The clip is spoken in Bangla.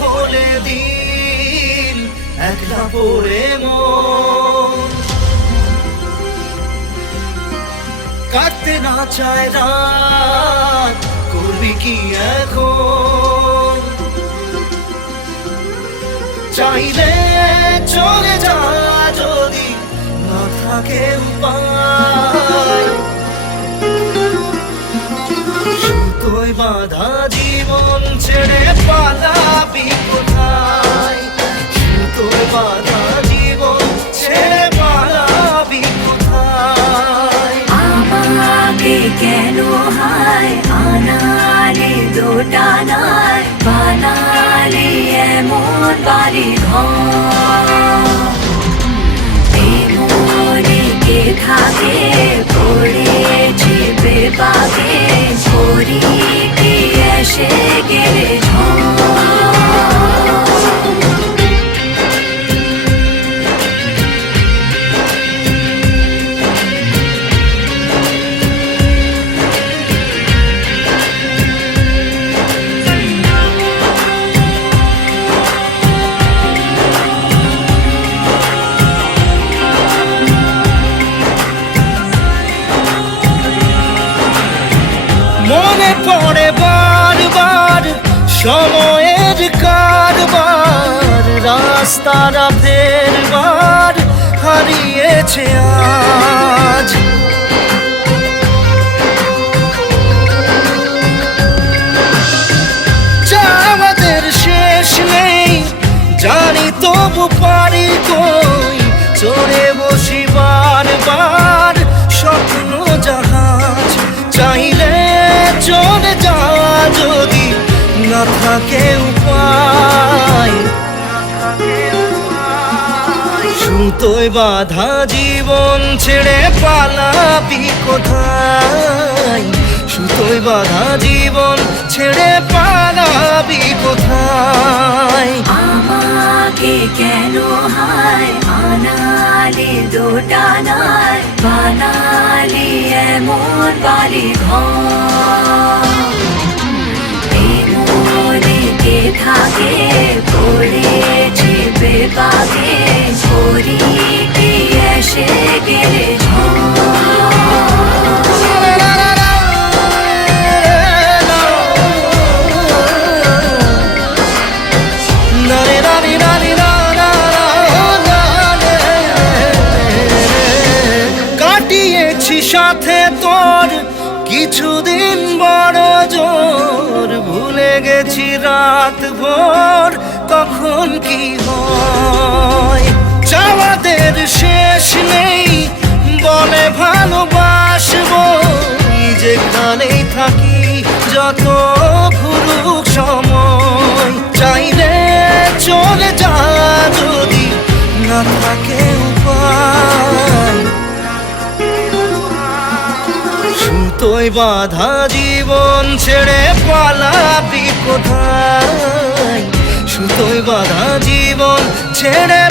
হলে দিন একলা পড়ে মন কাটতে না চায় রাত করবি কি এখন চাইলে চলে যা যদি না থাকে উপায় সুতোয় বাঁধা জীবন ছেড়ে পালাবি কোথায় সুতোয় বাঁধা জীবন ছেড়ে পালাবি কোথায় আমাকে কেন হায় আনালে দোটানায় বানালে এমন বাড়ি ঘর মনে কে থাকে পড়েছি বেবাকে করি কি এসে গেলে মনে পড়ে বারবার সময়ের কারবার রাস্তারা ফেরবার হারিয়েছে আজ চাওয়াদের শেষ নেই জানি তবু পারি কই চড়ে বসি বারবার স্বপ্ন জাহাজ চাইলে চলে যা যদি না থাকে উপায় সুতোয় বাঁধা জীবন ছেড়ে পালাবি কোথায় সুতোয় বাঁধা জীবন ছেড়ে পালাবি কোথায় আমাকে কেন হায় আনালে দোটানায় বানালে এমন বাড়ি ঘর মনে কে থাকে পড়েছি বেবাকে করি কি এসে গেলে সাথে তোর কিছুদিন বড় জোর ভুলে গেছি রাত ভোর কখন কি হয় চাওয়াদের শেষ নেই বলে ভালোবাসবো যেখানেই থাকি যত ঘুরুক সময় চাইলে চলে যা যদি না থাকে উপায় সুতোয় বাঁধা জীবন ছেড়ে পালাবি কোথায় সুতোয় বাঁধা জীবন ছেড়ে